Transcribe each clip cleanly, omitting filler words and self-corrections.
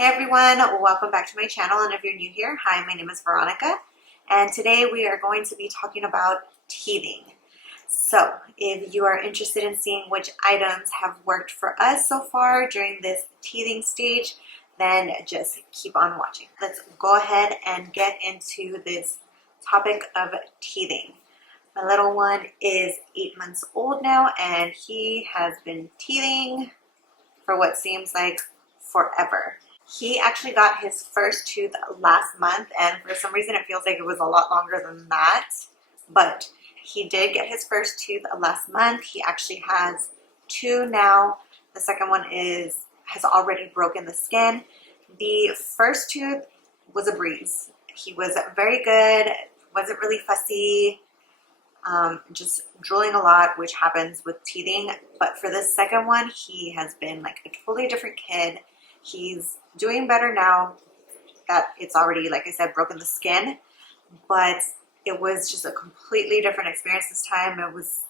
Hey everyone, welcome back to my channel, and if you're new here, hi, my name is Veronica, and today we are going to be talking about teething. So if you are interested in seeing which items have worked for us so far during this teething stage, then just keep on watching. Let's go ahead and get into this topic of teething. My little one is 8 months old now, and he has been teething for what seems like forever. He actually got his first tooth last month, and for some reason it feels like it was a lot longer than that. But he did get his first tooth last month. He actually has two now. The second one has already broken the skin. The first tooth was a breeze. He was very good, wasn't really fussy, just drooling a lot, which happens with teething. But for the second one, he has been like a totally different kid. He's doing better now that it's already, like I said, broken the skin, but it was just a completely different experience this time. It was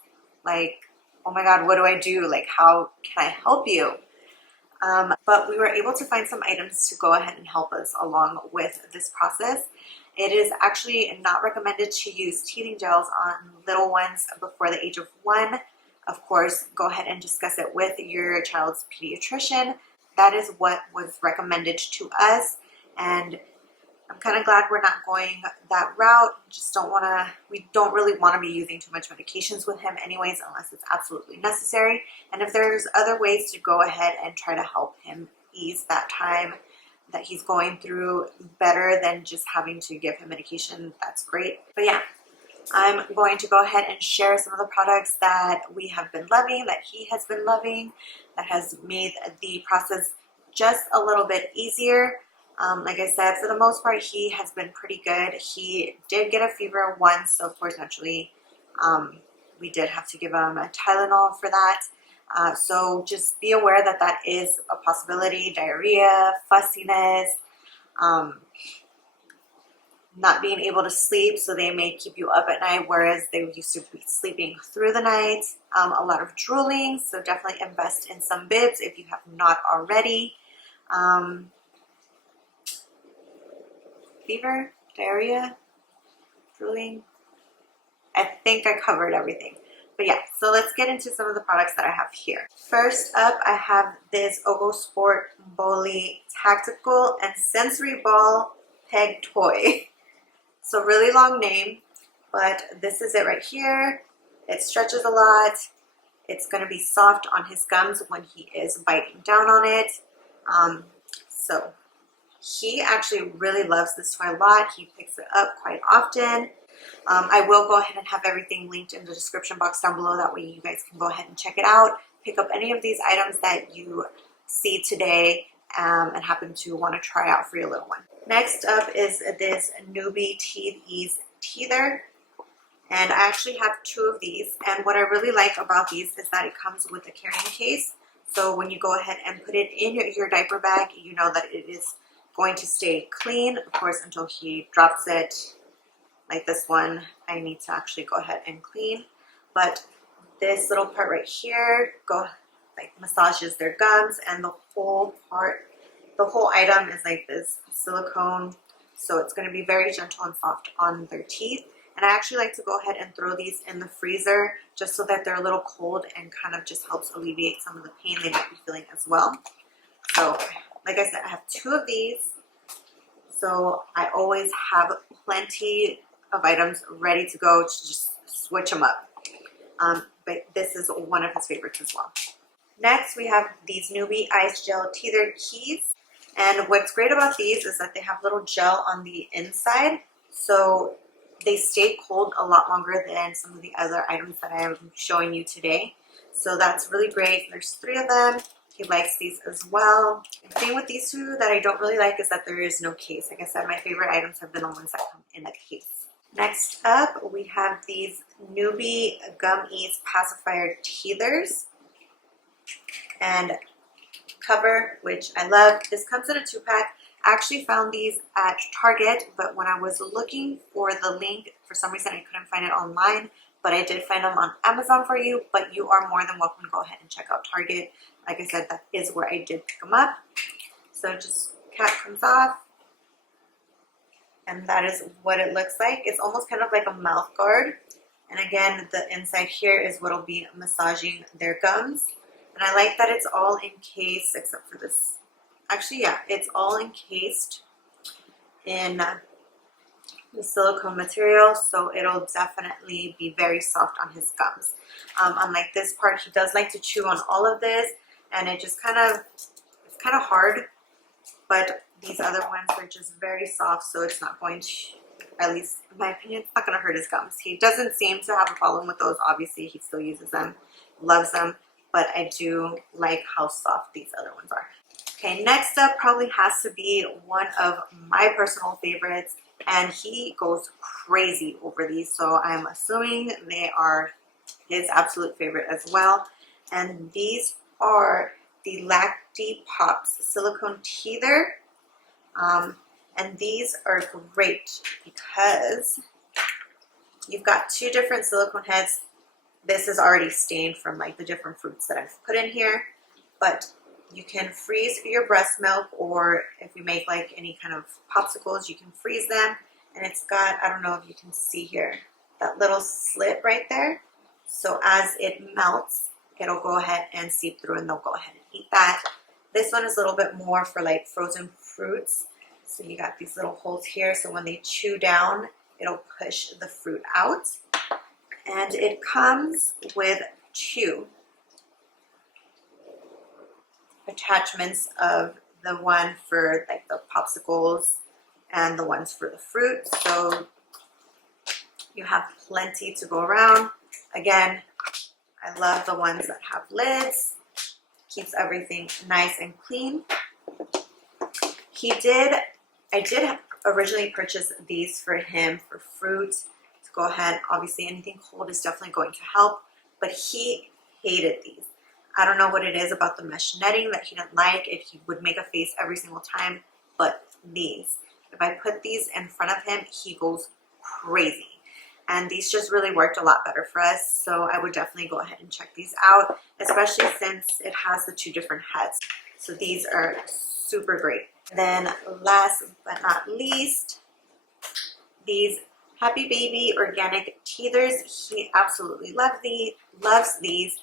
like, oh my God, what do I do? Like, how can I help you? But we were able to find some items to go ahead and help us along with this process. It is actually not recommended to use teething gels on little ones before the age of 1. Of course, go ahead and discuss it with your child's pediatrician. That is what was recommended to us, and I'm kind of glad we're not going that route. We don't really want to be using too much medications with him anyways, unless it's absolutely necessary. And if there's other ways to go ahead and try to help him ease that time that he's going through better than just having to give him medication, that's great. But yeah, I'm going to go ahead and share some of the products that we have been loving, that he has been loving, that has made the process just a little bit easier. Like I said, for the most part, he has been pretty good. He did get a fever once, so of course, naturally, we did have to give him a Tylenol for that. So just be aware that that is a possibility. Diarrhea, fussiness, not being able to sleep, so they may keep you up at night, whereas they used to be sleeping through the night. A lot of drooling, so definitely invest in some bibs if you have not already. Fever, diarrhea, drooling. I think I covered everything. But yeah, so let's get into some of the products that I have here. First up, I have this Oboe Sport Bowly Tactical and Sensory Ball Peg Toy. So really long name, but this is it right here. It stretches a lot. It's going to be soft on his gums when he is biting down on it. So he actually really loves this toy a lot. He picks it up quite often. I will go ahead and have everything linked in the description box down below. That way you guys can go ahead and check it out. Pick up any of these items that you see today and happen to want to try out for your little one. Next up is this Newbie Teeth Ease Teether. And I actually have two of these. And what I really like about these is that it comes with a carrying case. So when you go ahead and put it in your diaper bag, you know that it is going to stay clean, of course, until he drops it. Like this one, I need to actually go ahead and clean. But this little part right here, massages their gums, and the whole item is like this silicone. So it's going to be very gentle and soft on their teeth. And I actually like to go ahead and throw these in the freezer just so that they're a little cold and kind of just helps alleviate some of the pain they might be feeling as well. So like I said, I have two of these. So I always have plenty of items ready to go to just switch them up. But this is one of his favorites as well. Next, we have these Newbie Ice Gel Teether Keys. And what's great about these is that they have little gel on the inside. So they stay cold a lot longer than some of the other items that I am showing you today. So that's really great. There's 3 of them. He likes these as well. The thing with these two that I don't really like is that there is no case. Like I said, my favorite items have been the ones that come in a case. Next up, we have these Newbie Gum Ease Pacifier Teethers and cover, which I love. This comes in a 2-pack. I actually found these at Target, but when I was looking for the link, for some reason I couldn't find it online, but I did find them on Amazon for you. But you are more than welcome to go ahead and check out Target. Like I said, that is where I did pick them up. So just cap comes off. And that is what it looks like. It's almost kind of like a mouth guard. And again, the inside here is what will be massaging their gums. And I like that it's all encased, except for this. Actually, yeah, it's all encased in the silicone material, so it'll definitely be very soft on his gums. Unlike this part, he does like to chew on all of this, and it just it's kind of hard, but these other ones are just very soft, so it's not going to, at least in my opinion, it's not going to hurt his gums. He doesn't seem to have a problem with those. Obviously, he still uses them, loves them, but I do like how soft these other ones are. Okay, next up probably has to be one of my personal favorites, and he goes crazy over these, so I'm assuming they are his absolute favorite as well. And these are the Lacti Pops Silicone Teether. And these are great because you've got two different silicone heads. This is already stained from like the different fruits that I've put in here, but you can freeze your breast milk, or if you make like any kind of popsicles, you can freeze them. And it's got, I don't know if you can see here, that little slit right there. So as it melts, it'll go ahead and seep through, and they'll go ahead and eat that. This one is a little bit more for like frozen fruits. So you got these little holes here, so when they chew down, it'll push the fruit out. And it comes with two attachments of the one for like the popsicles and the ones for the fruit. So you have plenty to go around. Again, I love the ones that have lids. Keeps everything nice and clean. I did originally purchase these for him for fruit to go ahead. Obviously, anything cold is definitely going to help, but he hated these. I don't know what it is about the mesh netting that he didn't like. He would make a face every single time, but these. If I put these in front of him, he goes crazy. And these just really worked a lot better for us, so I would definitely go ahead and check these out, especially since it has the two different heads. So these are super great. Then last but not least, these Happy Baby Organic Teethers. He absolutely loves these.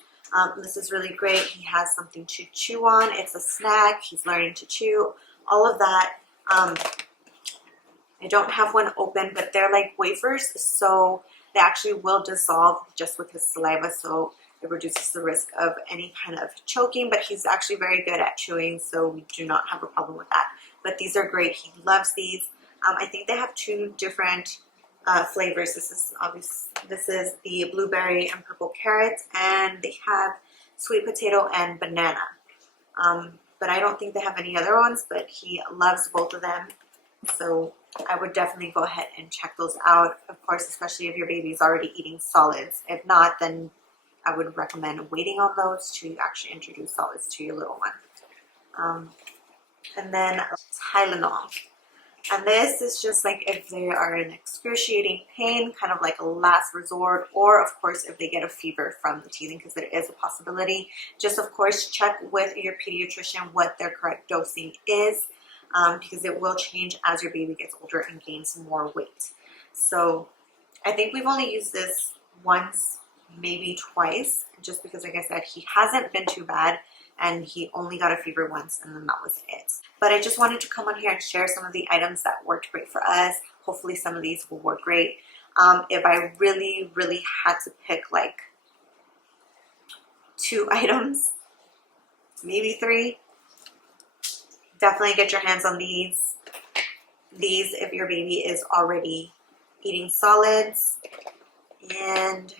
This is really great. He has something to chew on. It's a snack. He's learning to chew. All of that. I don't have one open, but they're like wafers, so they actually will dissolve just with his saliva, so it reduces the risk of any kind of choking, but he's actually very good at chewing, so we do not have a problem with that. But these are great. He loves these. I think they have two different flavors. This is the blueberry and purple carrot, and they have sweet potato and banana. But I don't think they have any other ones, but he loves both of them. So I would definitely go ahead and check those out. Of course, especially if your baby's already eating solids. If not, then I would recommend waiting on those to actually introduce solids to your little one. And then Tylenol. And this is just like if they are in excruciating pain, kind of like a last resort, or of course if they get a fever from the teething, because it is a possibility. Just of course check with your pediatrician what their correct dosing is, because it will change as your baby gets older and gains more weight. So I think we've only used this once, maybe twice, just because like I said, he hasn't been too bad. And he only got a fever once, and then that was it. But I just wanted to come on here and share some of the items that worked great for us. Hopefully some of these will work great. If I really, really had to pick like 2 items, maybe 3, definitely get your hands on these. These if your baby is already eating solids, and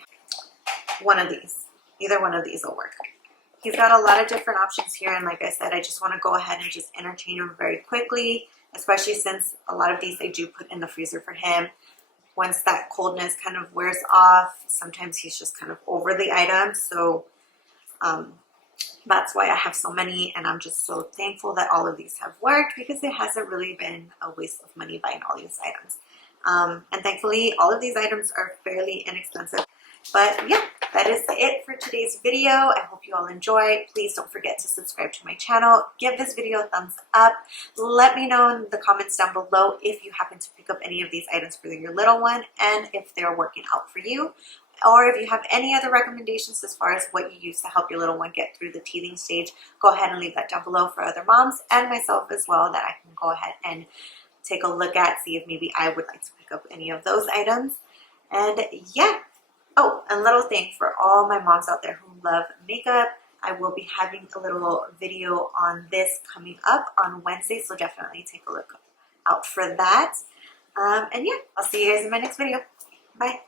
one of these. Either one of these will work. He's got a lot of different options here, and like I said, I just want to go ahead and just entertain him very quickly, especially since a lot of these I do put in the freezer for him. Once that coldness kind of wears off, sometimes he's just kind of over the item, so that's why I have so many, and I'm just so thankful that all of these have worked, because it hasn't really been a waste of money buying all these items. And thankfully, all of these items are fairly inexpensive. But yeah, that is it for today's video. I hope you all enjoy. Please don't forget to subscribe to my channel. Give this video a thumbs up. Let me know in the comments down below if you happen to pick up any of these items for your little one and if they're working out for you. Or if you have any other recommendations as far as what you use to help your little one get through the teething stage, go ahead and leave that down below for other moms and myself as well, that I can go ahead and take a look at, see if maybe I would like to pick up any of those items. And yeah. Oh, and little thing for all my moms out there who love makeup, I will be having a little video on this coming up on Wednesday, so definitely take a look out for that. And yeah, I'll see you guys in my next video. Bye.